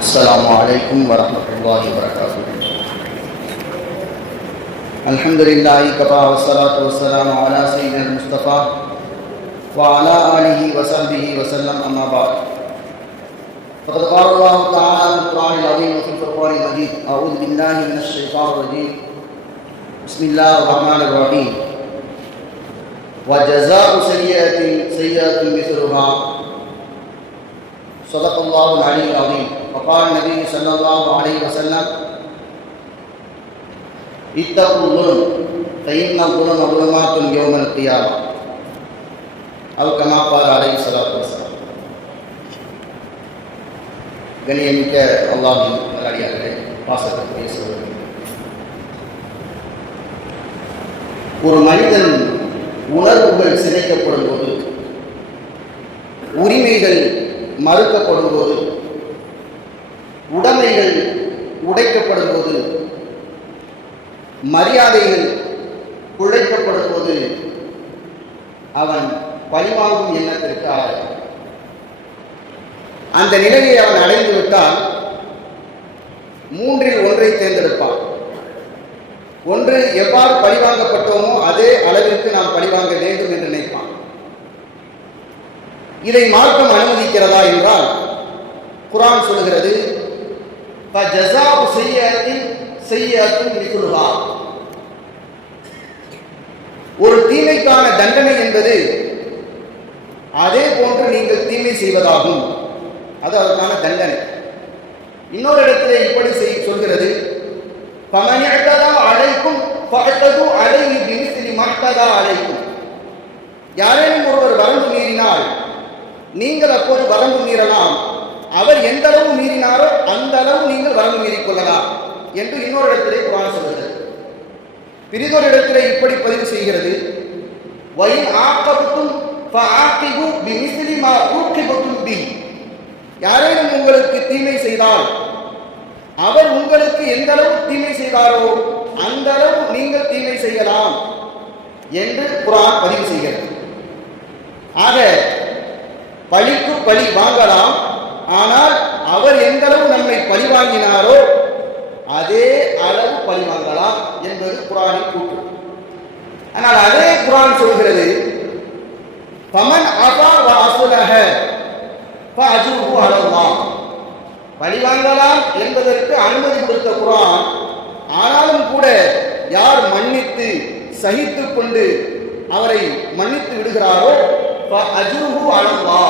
السلام عليكم ورحمة الله وبركاته. الحمد لله كفى والصلاة والسلام على سيدنا المصطفى وعلى آله وصحبه وسلم أما بعد. فقد قال الله تعالى في القرآن العظيم وفي الفرقان المجيد أعوذ بالله من الشيطان الرجيم. بسم الله الرحمن الرحيم. وجزاء سيئة سيئة مثلها. صدق الله العلي العظيم. وقال النبي صلى الله عليه وسلم اتقوا الظلم فإن الظلم ظلمات يوم القيامة أو كما قال عليه الصلاة والسلام கண்ணியமிக்க அல்லாஹின் நல்லடியார்களே பாசத்திற்குரிய சகோதரர்களே ஒரு மனிதன் உணர்வுகள் சிதைக்கப்படும் போது உரிமைகள் மறுக்கப்படும் போது உடைமைகள் உடைக்கப்படும் போது மரியாதைகள் குழைக்கப்படும் போது அவன் பழிவாங்கும் எண்ணத்திற்கு ஆளாகிறான். அந்த நிலையை அவன் அடைந்து விட்டால் மூன்றில் ஒன்றை தேர்ந்தெடுப்பான். ஒன்று எவ்வாறு பழிவாங்கப்பட்டோமோ அதே அளவிற்கு நாம் பழிவாங்க வேண்டும் என்று நினைப்பான். இதை மார்க்கம் அனுமதிக்கிறதா என்றால் குரான் சொல்கிறது "ஃபஜஸாஉ செய்யத்தின் செய்யத்தும் மிசுலுஹா." ஒரு தீமைக்கான தண்டனை என்பது அதே போன்று நீங்கள் தீமை செய்வதாகும். அது அதற்கான தண்டனை. இன்னொரு இடத்துல இப்படி செய் சொல்கிறது பமனியட்டதா அழைக்கும் ஃபஅ்தது அழை பிமிஸ்லி மட்டதா அழைக்கும். யாரேனும் ஒருவர் வரம்பு மீறினால் நீங்கள் அப்போது வரம்பு மீறலாம் அவர் எந்த அளவு மீறினாரோ அந்த அளவு நீங்கள் வரம்பு மீறிக் கொள்ளலாம் என்று இன்னொரு இடத்திலே குரான் சொல்கிறது. பிரிதொரு இடத்திலே இப்படி பதிவு செய்கிறது. வயின் ஆக்கப்பட்டும் யாரேனும் உங்களுக்கு தீமை செய்தால் அவர் உங்களுக்கு எந்த அளவு தீமை செய்தாரோ அந்த அளவு நீங்கள் தீமை செய்யலாம் என்று குரான் பதிவு செய்கிறது. ஆக பழிக்கு பழி வாங்கலாம் ஆனால் அவர் எந்த அளவு நம்மை பழிவாங்கினாரோ அதே அளவு பழிவாங்கலாம் என்பது குரானின் கூற்று. ஆனால் அதே குரான் சொல்கிறது பமன் அதா வ அசுலஹ ஃபஅஜுஹு அலல்லாஹ். பழிவாங்கலாம் என்பதற்கு அனுமதி கொடுத்த குரான் ஆனாலும் கூட யார் மன்னித்து சகித்துக் கொண்டு அவரை மன்னித்து விடுகிறாரோ அஜுருஹு அலல்லா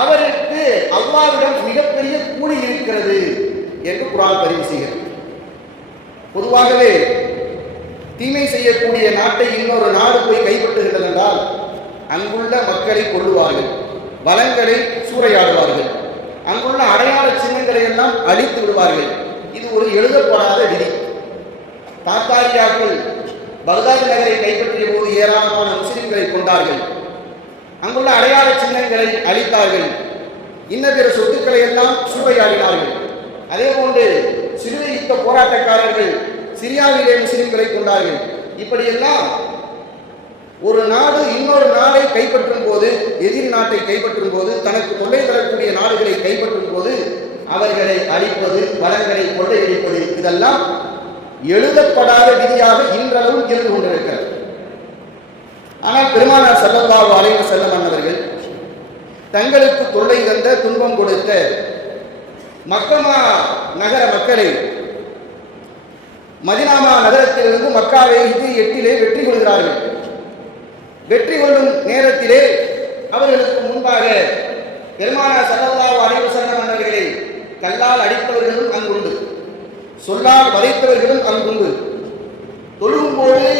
அவருக்கு அல்லாவிடம் மிகப்பெரிய கூலி இருக்கிறது என்று குரான் பதிவு செய்கிறது. பொதுவாகவே தீமை செய்யக்கூடிய நாட்டை இன்னொரு நாடு போய் கைப்பற்றுகிறது என்றால் அங்குள்ள மக்களை கொள்ளுவார்கள் வளங்களை சூறையாடுவார்கள் அங்குள்ள அடையாள சின்னங்களை எல்லாம் அழித்து விடுவார்கள். இது ஒரு எழுதப்படாத விதி. தாத்தாரியாக்கள் பகதாதி நகரை கைப்பற்றிய போது ஏராளமான முஸ்லிம்களை கொண்டார்கள். அங்குள்ள அடையாள சின்னங்களை அழித்தார்கள் இன்ன பிற சொத்துக்களை எல்லாம் சூறையாடினார்கள் அதே போன்று சிறுவை யுத்த போராட்டக்காரர்கள் சிரியாவிலே முஸ்லிம்களை கொண்டார்கள். இப்படியெல்லாம் ஒரு நாடு இன்னொரு நாடை கைப்பற்றும் போது எதிரி நாட்டை கைப்பற்றும் போது தனக்கு தொல்லை தரக்கூடிய நாடுகளை கைப்பற்றும் போது அவர்களை அழிப்பது வளங்களை கொள்ளையடிப்பது இதெல்லாம் எழுதப்படாத விதியாக இன்றளவும் இருந்து கொண்டிருக்கிறது. ஆனால் பெருமானார் செல்லல்லாஹு அலைவ செல்லம் மன்னர்கள் தங்களுக்கு தொல்லை தந்த துன்பம் கொடுத்த மக்கமா நகர மக்களை மதினாமா நகரத்திலிருந்து மக்காவை இது எட்டிலே வெற்றி கொள்கிறார்கள். வெற்றி கொள்ளும் நேரத்திலே அவர்களுக்கு முன்பாக பெருமானார் செல்லல்லாஹு அலைவ செல்லம் மன்னர்களை கல்லால் அடித்தவர்களும் அங்குண்டு சொல்லால் வதைத்தவர்களும் அங்குண்டு தொழுகும் போது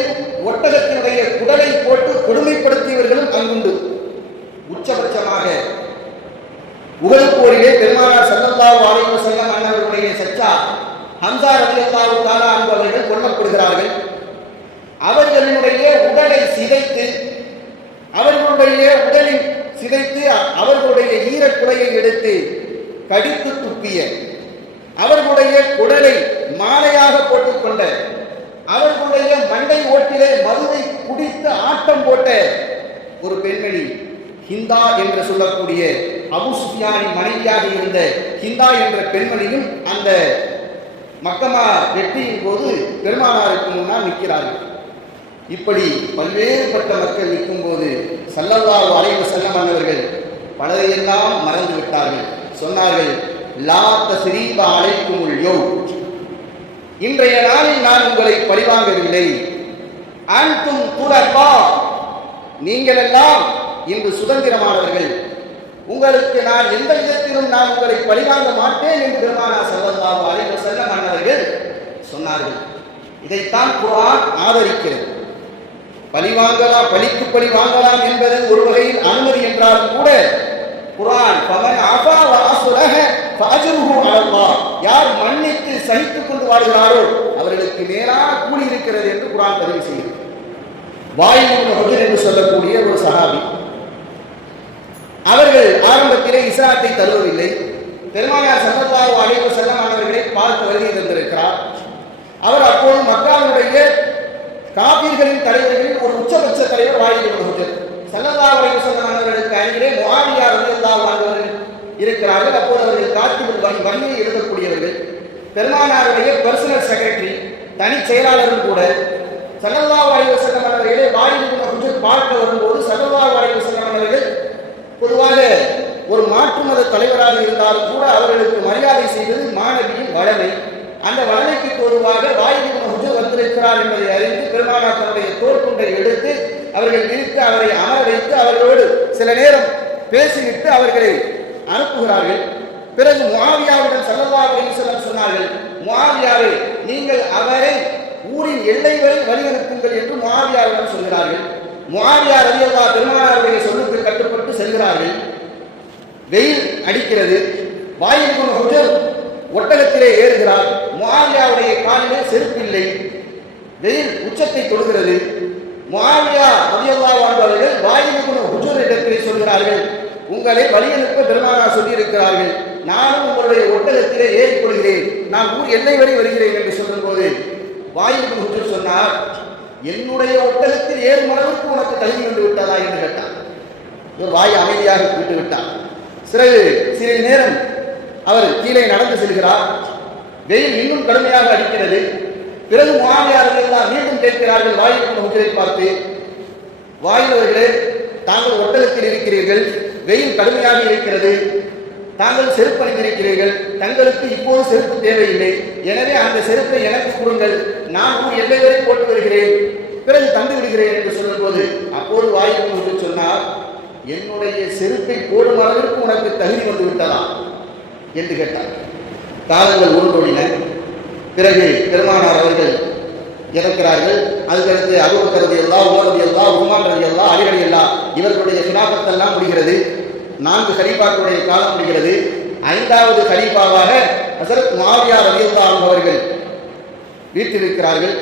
ஒட்டகத்தினுடைய குடலை போட்டு கொடுமைப்படுத்தியவர்களும் அங்குண்டு. உச்சபட்சமாக உகல் போரிலே பெருமானார் சல்லல்லாஹு அலைஹி வஸல்லம் அன்னவருடைய சச்சா ஹம்சா ரலியல்லாஹு தஆலா என்பவர்கள் கொல்லப்படுகிறார்கள். அவர்களுடைய உடலை சிதைத்து அவர்களுடைய உடலில் சிதைத்து அவர்களுடைய ஈரக்குலையை எடுத்து கடித்து துப்பிய அவர்களுடைய குடலை மாலையாக போட்டுக்கொண்ட அவர்களுடைய மண்டை ஓட்டிலே மதுவை குடித்து ஆட்டம் போட்ட ஒரு பெண்மணி ஹிந்தா என்று சொல்லக்கூடிய அபுசுஃபியானின் மனைவியாக இருந்த ஹிந்தா என்ற பெண்மணியும் அந்த மக்கமா வெற்றியின் போது பெருமானாருக்கு முன்னால் நிற்கிறார்கள். இப்படி பல்வேறுபட்ட மக்கள் நிற்கும் போது சல்லல்லாஹு அலைஹி வஸல்லம் அன்னவர்கள் பலரையெல்லாம் மறந்து விட்டார்கள் சொன்னார்கள் லா தஸ்ரீப அழைக்கும் யௌம் இன்றைய நாளில் நான் உங்களை பழிவாங்கவில்லை. அன்தும் துலகா நீங்கள் எல்லாம் இன்று சுதந்திரமானவர்கள். உங்களுக்கு நான் எந்த விதத்திலும் நான் உங்களை பழிவாங்க மாட்டேன் என்று பெருமானா சல்லல்லாஹு அலைஹி வஸல்லம் அன்னவர்கள் சொன்னார்கள். இதைத்தான் குர்ஆன் ஆதரிக்கிறது. பழி வாங்கலாம் பழிக்கு பழி வாங்கலாம் என்பது ஒரு வகையில் அனுமதி என்றாலும் கூட குரான் பவன் அபா வாசுலக யார் மன்னித்து சகித்துக் கொண்டு வாழ்கிறாரோ அவர்களுக்கு நேரான கூலி இருக்கிறது என்று குரான் பதிவு செய்கிறது. வாயில் என்று சொல்லக்கூடிய ஒரு சகாபி அவர்கள் ஆரம்பத்திலே இசாரத்தை தருவதில்லை பெருமானார் சல்லல்லாஹு அலைஹி வஸல்லம் அவர்களை பார்த்து வருகை தந்திருக்கிறார். அவர் அப்போது மக்காவுடைய காபீர்களின் தலைவர்களில் ஒரு உச்சபட்ச தலைவர் வாயில் ஹுஜர். சல்லல்லாஹு அலைஹி வஸல்லம் அவர்களுக்கு அருகிலே முஆவியா ரலியல்லாஹு அன்ஹு இருக்கிறார்கள். அப்போது அவர்கள் காத்திபுல் வகி வகையை எழுதக்கூடியவர்கள். பெருமானாருடைய பர்சனல் செக்ரட்டரி தனி செயலாளரும் கூட. சல்லல்லாஹு வாயு வஸல்லம் அவர்களை வாயில் ஹுஜர் பார்க்க வரும்போது சல்லல்லாஹு வாயு வஸல்லம் அவர்கள் பொதுவாக ஒரு மாற்று மத தலைவராக இருந்தாலும் கூட அவர்களுக்கு மரியாதை செய்வது மாணவியின் வளமை. அந்த வளமைக்கு பொதுவாக வாயுவின் ஹுஜர் வந்திருக்கிறார் என்பதை அறிந்து பெருமானார் தன்னுடைய தோற்குண்டை எடுத்து அவர்கள் விரித்து அவரை அமர வைத்து அவர்களோடு சில நேரம் பேசிவிட்டு அவர்களை அனுப்புகிறார்கள். பிறகு முவாவியாவுடன் ஸல்லல்லாஹு அலைஹி சொல்ல சொன்னார்கள் முவாவியாவே நீங்கள் அவரை ஊரின் எல்லை வரை வழி அனுப்புங்கள் என்று முவாவியாவிடம் சொல்கிறார்கள். முவாவியார் அலியல்லா பெருமானாருடைய சொல்லுக்கு கட்டுப்பட்டு செல்கிறார்கள். வெயில் அடிக்கிறது வாயில் குண ஒட்டகத்திலே ஏறுகிறார். முவாவியாவுடைய காலிலே செருப்பில்லை வெயில் உச்சத்தை தொடுகிறது. முவாவியா அலியல்லா வாழ்ந்தவர்கள் அவர்கள் வாயில் குண ஹுஜர் இடத்திலே சொல்கிறார்கள் உங்களை வழியனுப்ப பெருமானா சொல்லியிருக்கிறார்கள். நானும் உங்களுடைய ஒட்டகத்திலே ஏறிக்கொள்கிறேன் நான் ஊர் எல்லை வரை வருகிறேன் என்று சொல்லும்போது போது குண சொன்னார் என்னுடைய ஒட்டகத்தில் ஏறும் அளவுக்கு உனக்கு தகுதி வந்து விட்டதா? என்று கேட்டார். இவர் வாய் அமைதியாக விட்டு விட்டார். சிறகு சிறிது நேரம் அவர் கீழே நடந்து செல்கிறார். வெயில் இன்னும் கடுமையாக அடிக்கிறது. பிறகு மாமியார்கள் எல்லாம் மீண்டும் கேட்கிறார்கள் வாயில் கொண்ட பார்த்து வாயிலவர்களே தாங்கள் ஒட்டகத்தில் இருக்கிறீர்கள். வெயில் கடுமையாக இருக்கிறது. தாங்கள் செருப்பு அணிந்திருக்கிறீர்கள் தங்களுக்கு இப்போது செருப்பு தேவையில்லை. எனவே அந்த செருப்பை எனக்கு கொடுங்கள். நான் ஊர் எல்லை வரை போட்டு வருகிறேன். பிறகு தந்து விடுகிறேன் என்று சொல்லும்போது அப்போது வாயில் என்று சொன்னார் என்னுடைய செருப்பை போடும் அளவிற்கு உனக்கு தகுதி வந்து விட்டதா? என்று கேட்டார். காலங்கள் உருண்டோடின பிறகு பெருமானார் அவர்கள் இறக்கிறார்கள் அதுக்கடுத்து அபுபக்கரது எல்லாம் உமரது எல்லாம் உமான் ரதி எல்லாம் அலிரடி எல்லாம் இவர்களுடைய சிலாபத்தெல்லாம் முடிகிறது. நான்கு கலீஃபாக்களுடைய காலம் முடிகிறது. ஐந்தாவது கலீஃபாவாக ஹசரத் மாவியா ரலியல்லா அவர்கள் வீட்டிருக்கிறார்கள்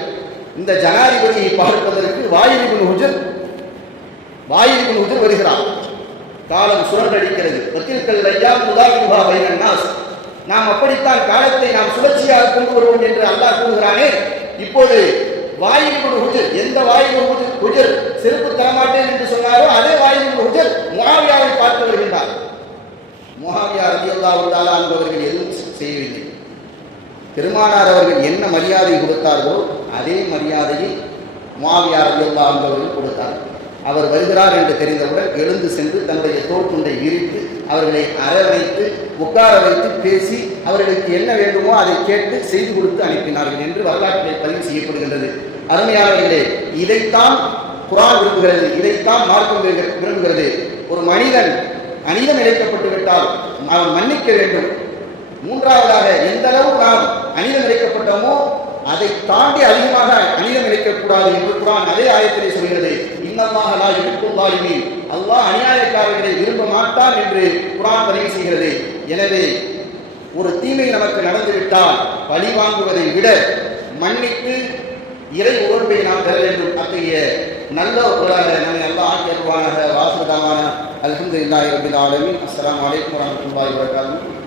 இந்த ஜனாதிபதியை பார்ப்பதற்கு வாயிலிபின் ஹுஜர் வாயிலிபின் ஹுஜர் வருகிறார். காலம் சுழன்றடிக்கிறது. வத்தில்கள் ஐயா முதாபிபா பைனன்னாஸ் நாம் அப்படித்தான் காலத்தை நாம் சுழற்சியாக கொண்டு வருவோம் என்று அல்லாஹ் கூறுகிறானே. இப்போது வாயிலிபின் ஹுஜர் எந்த வாயிலிபின் ஹுஜர் ஹுஜர் செருப்பு தரமாட்டேன் என்று சொன்னாரோ அதே வாயிலிபின் ஹுஜர் முகாவியாவை பார்த்து வருகின்றார். முகாவியா ரலியல்லாஹு தஆலா என்பவர்கள் எதுவும் செய்யவில்லை. பெருமானார் அவர்கள் என்ன மரியாதை கொடுத்தார்களோ அதே மரியாதையை முஆவியா ரலியல்லாஹு என்பவர்கள் கொடுத்தார்கள் அவர் வருகிறார் என்று தெரிந்தவுடன் எழுந்து சென்று தன்னுடைய தோற்றுண்டை விரித்து அவர்களை அரவணைத்து உட்கார வைத்து பேசி அவர்களுக்கு என்ன வேண்டுமோ அதை கேட்டு செய்து கொடுத்து அனுப்பினார்கள் என்று வரலாற்றிலே பதிவு செய்யப்படுகின்றது. அருமையாளர்களே இதைத்தான் குரான் விரும்புகிறது இதைத்தான் மார்க்கம் விரும்புகிறது ஒரு மனிதன் அநீதம் இழைக்கப்பட்டு விட்டால் அவன் மன்னிக்க வேண்டும். மூன்றாவதாக எந்த அளவு நாம் அநீதம் இழைக்கப்பட்டோமோ அதை தாண்டி அதிகமாக அநீதம் இழைக்கக்கூடாது என்று குரான் அதே ஆயத்திலே சொல்கிறது. இன்னமாக நான் இருக்கும் தாலிமீன் அல்லாஹ் அநியாயக்காரர்களை விரும்ப மாட்டான் என்று குரான் பதிவு செய்கிறது. எனவே ஒரு தீமை நமக்கு நடந்துவிட்டால் பழி வாங்குவதை விட மன்னித்து இறை உணர்வை நாம் பெற வேண்டும். அத்தகைய நல்ல ஒரு நம்மை அல்லாஹ் ஆக்கியருவானாக வாசுதாமான அல்ஹம்துலில்லாஹி ரபில் ஆலமீன். அஸ்ஸலாமு அலைக்கும் வரஹ்மத்துல்லாஹி வபரகாத்துஹு.